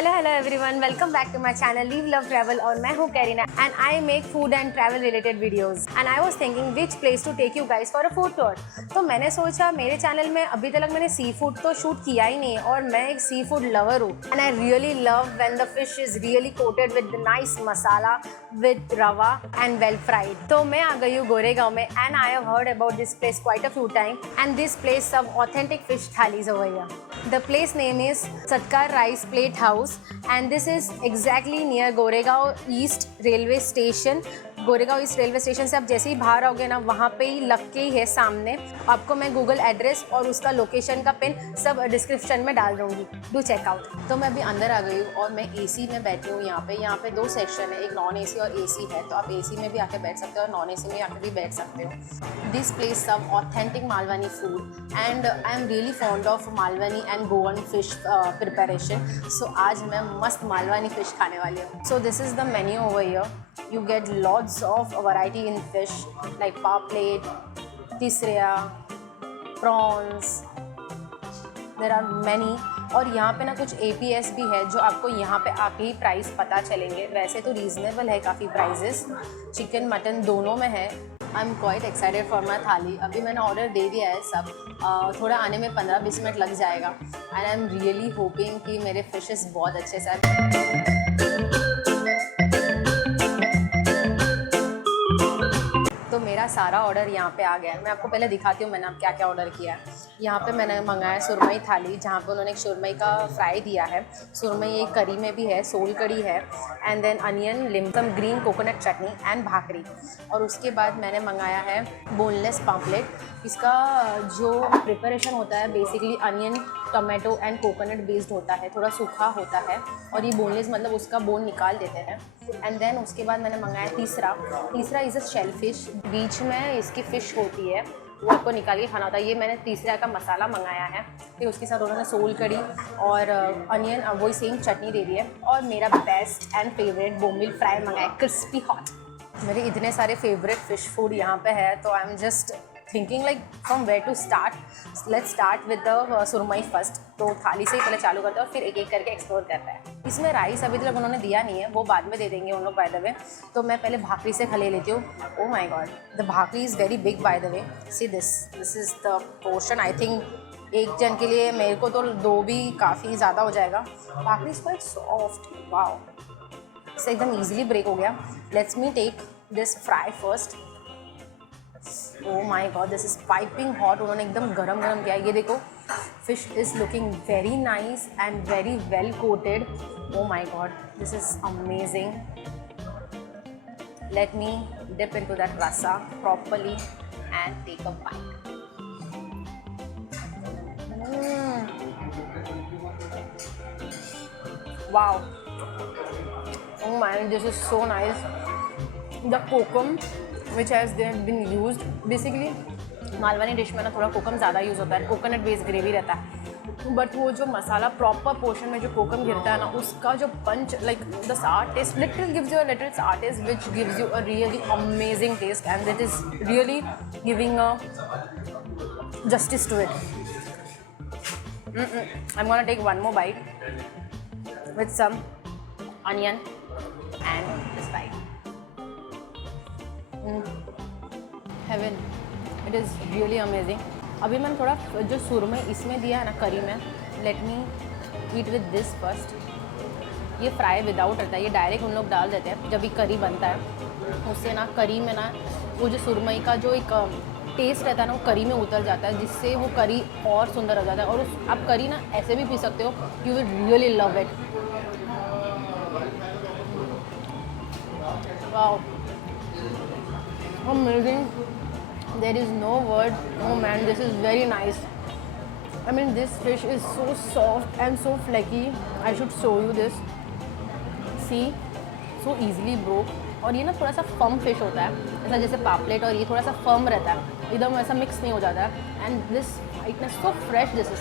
Hello everyone, welcome back to my channel live love travel और मैं हूँ Carina and I make food and travel related videos and I was thinking which place to take you guys for a food tour. तो मैंने सोचा मेरे channel में अभी तक मैंने सी फूड तो शूट किया ही नहीं और मैं एक सी फूड लवर हूँ and I really love when the fish is really coated with nice masala with rava and well fried. तो मैं आ गई हूँ गोरेगांव में and I have heard about this place quite a few time and this place serve authentic fish thalis over here. The place name is Satkar Rice Plate House and this is exactly near Goregaon East Railway Station। Goregaon east railway station से आप जैसे ही बाहर आओगे ना, वहाँ पे ही लग के ही है सामने। आपको मैं गूगल एड्रेस और उसका लोकेशन का पिन सब डिस्क्रिप्शन में डाल दूँगी, डू चेकआउट। तो मैं अभी अंदर आ गई हूँ और मैं एसी में बैठी हूँ। यहाँ पे दो सेक्शन है, एक नॉन एसी और एसी है। तो आप एसी में भी आके बैठ सकते हो और नॉन एसी में आके भी बैठ सकते हो। This place serve authentic Malvani food and I am really fond of Malvani and Goan fish preparation. So आज मैं मस्त मालवनी फिश खाने वाली हूँ। So this is the menu over here. You get lots of variety in fish like पापलेट, तीसरिया, prawns, there are many। और यहाँ पे ना कुछ APS भी है जो आपको यहाँ पे आके ही प्राइस पता चलेंगे। वैसे तो रीज़नेबल है काफ़ी प्राइजेस, चिकन मटन दोनों में है। I am quite excited for my थाली। अभी मैंने ऑर्डर दे दिया है सब, थोड़ा आने में 15-20 मिनट लग जाएगा and I am really hoping कि मेरे फिशेस बहुत अच्छे से। तो मेरा सारा ऑर्डर यहाँ पे आ गया है। मैं आपको पहले दिखाती हूँ मैंने अब क्या क्या ऑर्डर किया है। यहाँ पे मैंने मंगाया सुरमई थाली, जहाँ पे उन्होंने एक सुरमई का फ्राई दिया है। सुरमई एक करी में भी है, सोल कड़ी है एंड देन अनियन, लिमसम green coconut chutney and bhakri. और उसके बाद मैंने मंगाया है बोनलेस पापलेट। इसका जो प्रिपरेशन होता है basically onion, tomato and coconut based होता है, थोड़ा सूखा होता है और ये बोनलेस मतलब उसका बोन निकाल देते हैं। एंड देन उसके बाद मैंने मंगाया तीसरा इज़ अ शेल फिश। बीच में इसकी फ़िश होती है, वो आपको निकाल के खाना होता है। ये मैंने तीसरा का मसाला मंगाया है। फिर उसके साथ उन्होंने सोल कड़ी और अनियन वही सेम चटनी दे दी है। और मेरा best and favourite bombil fry मंगाया, क्रिस्पी हॉट। मेरे इतने सारे फेवरेट फ़िश फूड यहाँ पे है तो I am just thinking like from where to start. Let's start with the surmai first. तो थाली से ही पहले चालू करते हैं और फिर एक एक करके एक्सप्लोर करते हैं। इसमें राइस अभी तक उन्होंने दिया नहीं है, वो बाद में दे देंगे उन लोग बाय द वे। तो मैं पहले भाकरी से खा लेती हूँ। Oh my God, the bhakri is very big by the way. C this is the portion. I think एक जन के लिए, मेरे को तो दो भी काफ़ी ज़्यादा हो जाएगा। Bhakri is quite soft, wow, इससे एकदम ईजिली ब्रेक हो गया। Let's me take this fry first. Oh my God, this is piping hot. उन्होंने एकदम गरम किया है। ये देखो, fish is looking very nice and very well coated. Oh my God, this is amazing. Let me dip into that rasa properly and take a bite. Wow, oh my, this is so nice. The kokum which has been used, basically Malvani dish में ना थोड़ा कोकम ज़्यादा use होता है, coconut based gravy रहता है। But वो जो मसाला प्रॉपर पोर्शन में जो कोकम गिरता है ना, उसका जो punch, like the sour taste little gives you a little sour taste which gives you a really amazing taste and that is really giving a justice to it. I am gonna take one more bite with some onion and this bite. Heaven, it is really amazing. अभी मैंने थोड़ा जो सुरमई इसमें दिया है ना करी में, let me eat with this first. ये फ्राई विदाउट रहता है, ये डायरेक्ट उन लोग डाल देते हैं जब ये करी बनता है। उससे ना करी में ना वो जो सुरमई का जो एक टेस्ट रहता है ना, वो करी में उतर जाता है, जिससे वो करी और सुंदर हो जाता है। और आप करी ना ऐसे भी पी सकते हो, you will really love it. Wow, amazing, there is no word. Oh man, this is very nice. I mean, this fish is so soft and so flaky. I should show you this. See, so easily broke. और ये ना थोड़ा सा firm fish होता है, ऐसा जैसे पापलेट, और ये थोड़ा सा फर्म रहता है, एकदम ऐसा मिक्स नहीं हो जाता है। And this whiteness so fresh, this is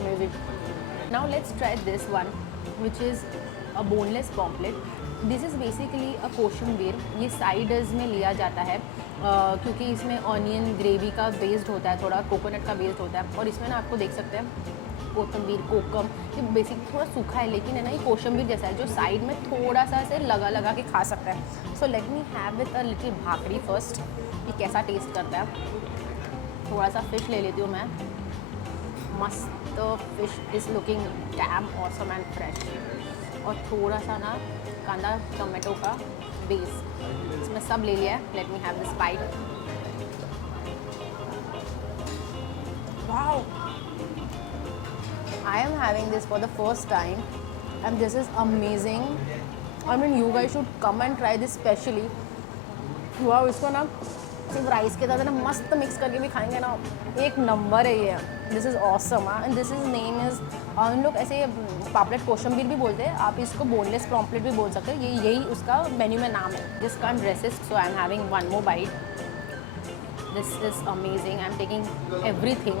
amazing. Now let's try this one which is a boneless pomfret. This is basically a koshimbir. ये साइडर्स में लिया जाता है क्योंकि इसमें ऑनियन ग्रेवी का बेस्ड होता है, थोड़ा कोकोनट का बेस्ड होता है। और इसमें ना आपको देख सकते हैं कोतंबीर, कोकम, ये बेसिक थोड़ा सूखा है लेकिन है ना ये कोशंबीर जैसा है जो साइड में थोड़ा सा ऐसे लगा के खा सकता है। So let me have with a little bhakri first, ये कैसा टेस्ट करता है। थोड़ा सा फिश ले लेती हूँ मैं। मस्त fish is looking dam awesome and fresh. और थोड़ा सा ना कांदा टोमेटो का बेस इसमें सब ले लिया है। Let me have this bite. Wow! I am having this for the first time and this is amazing. I mean you guys should come and try this specially. Wow, इसको ना सिर्फ rice के साथ ना मस्त मिक्स करके भी खाएंगे ना, एक नंबर है ये। This is awesome. And this is name is, हम लोग ऐसे पापलेट कोशंबीर भी बोलते हैं, आप इसको बोनलेस पॉम्पलेट भी बोल सकते हैं, यही उसका मेन्यू में नाम है। This can't resist, so I am having one more bite. This is amazing. I'm taking everything,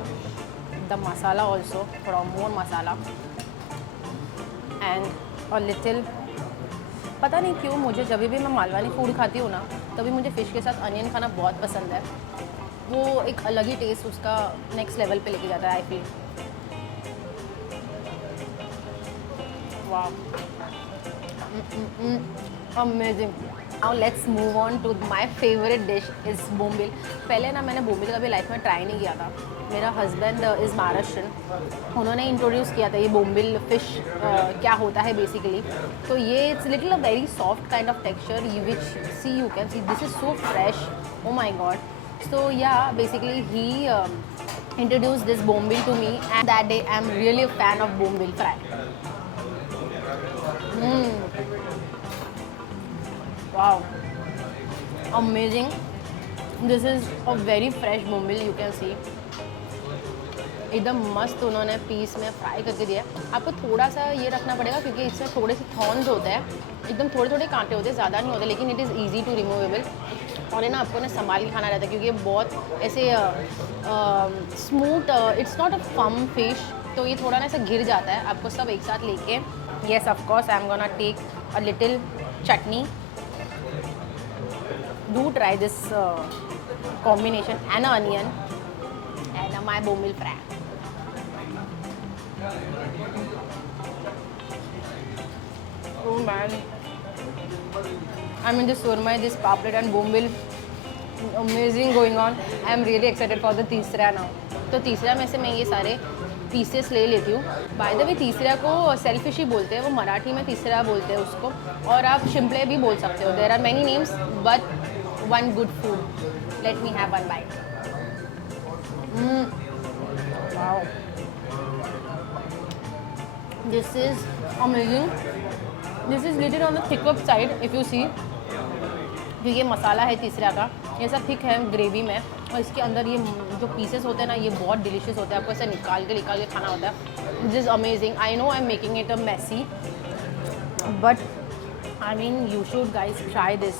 the masala also, थोड़ा more masala and a little, पता नहीं क्यों मुझे जब भी मैं मालवानी फूड खाती हूँ ना तभी मुझे फ़िश के साथ अनियन खाना बहुत पसंद है। वो एक अलग ही टेस्ट उसका नेक्स्ट लेवल पे लेके जाता है, आई फील। वाह, amazing. Now let's move on to my favourite dish is bombil. पहले ना मैंने बोम्बिल कभी लाइफ में ट्राई नहीं किया था। मेरा हस्बैंड इज़ महाराष्ट्रन, उन्होंने इंट्रोड्यूस किया था ये बोम्बिल फ़िश क्या होता है बेसिकली। तो ये it's little a very soft kind of texture which see you can see this is so fresh, oh my God. So yeah basically he introduced this bombil to me and that day I'm really a fan of bombil fry. Wow, amazing. This is a very fresh bombil, you can see. एकदम मस्त उन्होंने piece में fry करके दिया है। आपको थोड़ा सा ये रखना पड़ेगा क्योंकि इसमें थोड़े से थॉर्न्स होते हैं, एकदम थोड़े थोड़े कांटे होते हैं, ज़्यादा नहीं होते, लेकिन it is easy to removable. और है ना आपको ना संभाल के खाना रहता है क्योंकि ये बहुत ऐसे smooth, it's not a firm fish, तो ये थोड़ा ना ऐसे घिर जाता है। आपको सब एक साथ लेके, yes of course I am gonna take a little chutney. Do try this combination and onion and my bombil fry. Oh man, I mean this surmai, this paplet and bombil, amazing going on. I am really excited for the तीसरा now. तो तीसरा में से मैं ये सारे pieces ले लेती हूँ। बाय द वे तीसरा को सेल्फिश ही बोलते हैं, वो मराठी में तीसरा बोलते हैं उसको, और आप शिम्पले भी बोल सकते हो। There are many names but one good food. Let me have one bite. Wow, this is amazing. This is little on the thick up side if you see, क्योंकि ये मसाला है तीसरा का, ये सब थिक है ग्रेवी में, और इसके अंदर ये जो पीसेस होते हैं ना ये बहुत डिलीशियस होते हैं। आपको ऐसे निकाल के खाना होता है। This is amazing. I know I am making it a messy but I mean you should guys try this.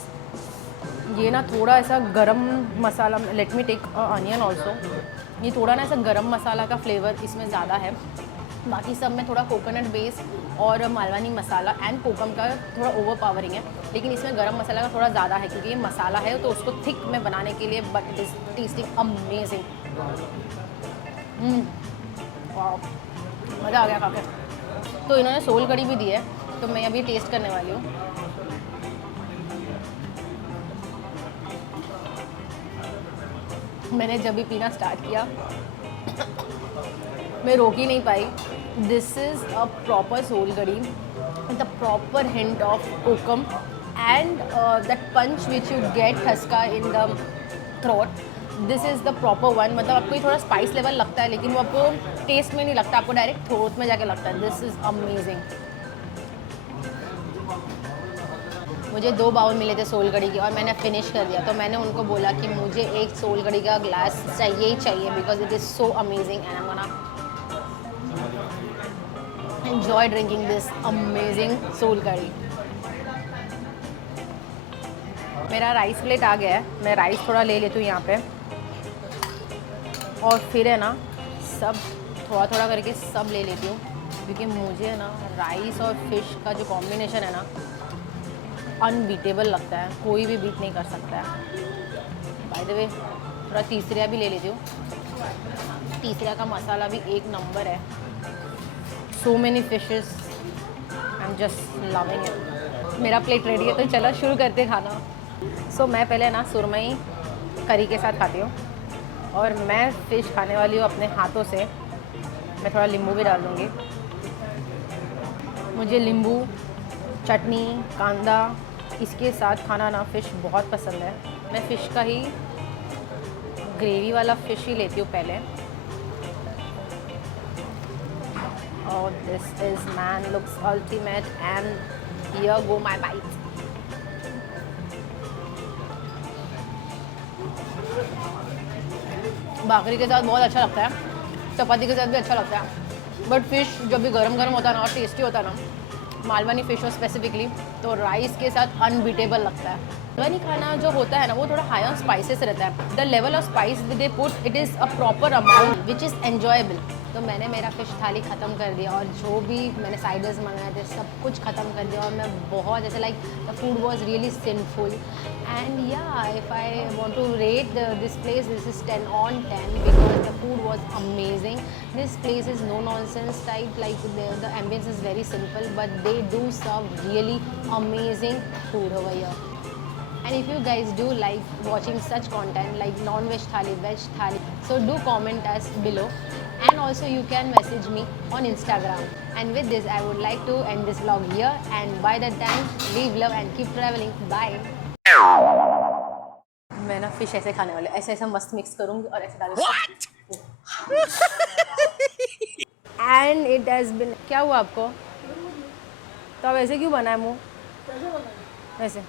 ये ना थोड़ा ऐसा गरम masala, let me take onion also. ये थोड़ा ना ऐसा गरम मसाला का फ्लेवर इसमें ज़्यादा है, बाकी सब में थोड़ा कोकोनट बेस और मालवानी मसाला एंड कोकम का थोड़ा ओवर पावरिंग है, लेकिन इसमें गरम मसाला का थोड़ा ज़्यादा है क्योंकि ये मसाला है तो उसको थिक में बनाने के लिए, but it is testing amazing. वाह, मज़ा आ गया खा के। तो इन्होंने सोल कड़ी भी दी है तो मैं अभी टेस्ट करने वाली हूँ। मैंने जब भी पीना स्टार्ट किया मैं रोक ही नहीं पाई। This is a proper sol kadhi, the proper hint of kokum and that punch which you get खसका in the throat. This is the proper one. मतलब आपको ये थोड़ा स्पाइस लेवल लगता है लेकिन वो आपको टेस्ट में नहीं लगता, आपको डायरेक्ट थ्रोट में जाके लगता है। This is amazing. मुझे 2 बाउल मिले थे सोल कड़ी के और मैंने फिनिश कर दिया, तो मैंने उनको बोला कि मुझे एक सोल कड़ी का ग्लास चाहिए ही चाहिए because it is so amazing and I am gonna enjoy drinking this amazing sol kadhi. मेरा राइस प्लेट आ गया है, मैं राइस थोड़ा ले लेती हूँ यहाँ पे, और फिर है ना सब थोड़ा थोड़ा करके सब ले लेती हूँ क्योंकि मुझे ना राइस और फिश का जो कॉम्बिनेशन है ना अनबीटेबल लगता है, कोई भी बीट नहीं कर सकता है। बाय द वे थोड़ा तीसरा भी ले लेती हूँ। तीसरा का मसाला भी एक नंबर है। So many fishes, I am just loving it. मेरा प्लेट रेडी है, तो चलो शुरू करते खाना। सो मैं पहले ना सुरमई करी के साथ खाती हूँ, और मैं फ़िश खाने वाली हूँ अपने हाथों से। मैं थोड़ा नींबू भी डाल दूँगी। मुझे नींबू, चटनी, कांदा इसके साथ खाना ना फ़िश बहुत पसंद है। मैं फ़िश का ही ग्रेवी वाला फ़िश ही लेती हूँ पहले। और this is man looks ultimate and here go my bite. Bhakri के साथ बहुत अच्छा लगता है, चपाती के साथ भी अच्छा लगता है, बट फ़िश जब भी गरम गरम होता है ना और टेस्टी होता है ना, मालवनी फ़िश हो स्पेसिफिकली, तो राइस के साथ अनबीटेबल लगता है। मालवनी खाना जो होता है ना वो थोड़ा हाई ऑन स्पाइसेस रहता है। The level of spice they put it is a proper amount which is enjoyable. तो मैंने मेरा फ़िश थाली ख़त्म कर दिया, और जो भी मैंने साइडर्स मंगाए थे सब कुछ ख़त्म कर दिया, और मैं बहुत ऐसे like the food was really sinful. And yeah if I want to rate this place, this is 10 on 10 because the food was amazing. This place is no nonsense type, like the ambience is very simple, but they do serve really amazing food over here. And if you guys do like watching such content like non-veg thali, veg thali, so do comment us below, and also you can message me on Instagram. And with this I would like to end this vlog here, and by that time live, love and keep traveling. Bye. मैं ना fish ऐसे खाने वाले, ऐसे ऐसे मस्त mix करूँगी और ऐसे डालूंगी। And it has been. क्या हुआ आपको? तो अब ऐसे क्यों बना है मुँह? ऐसे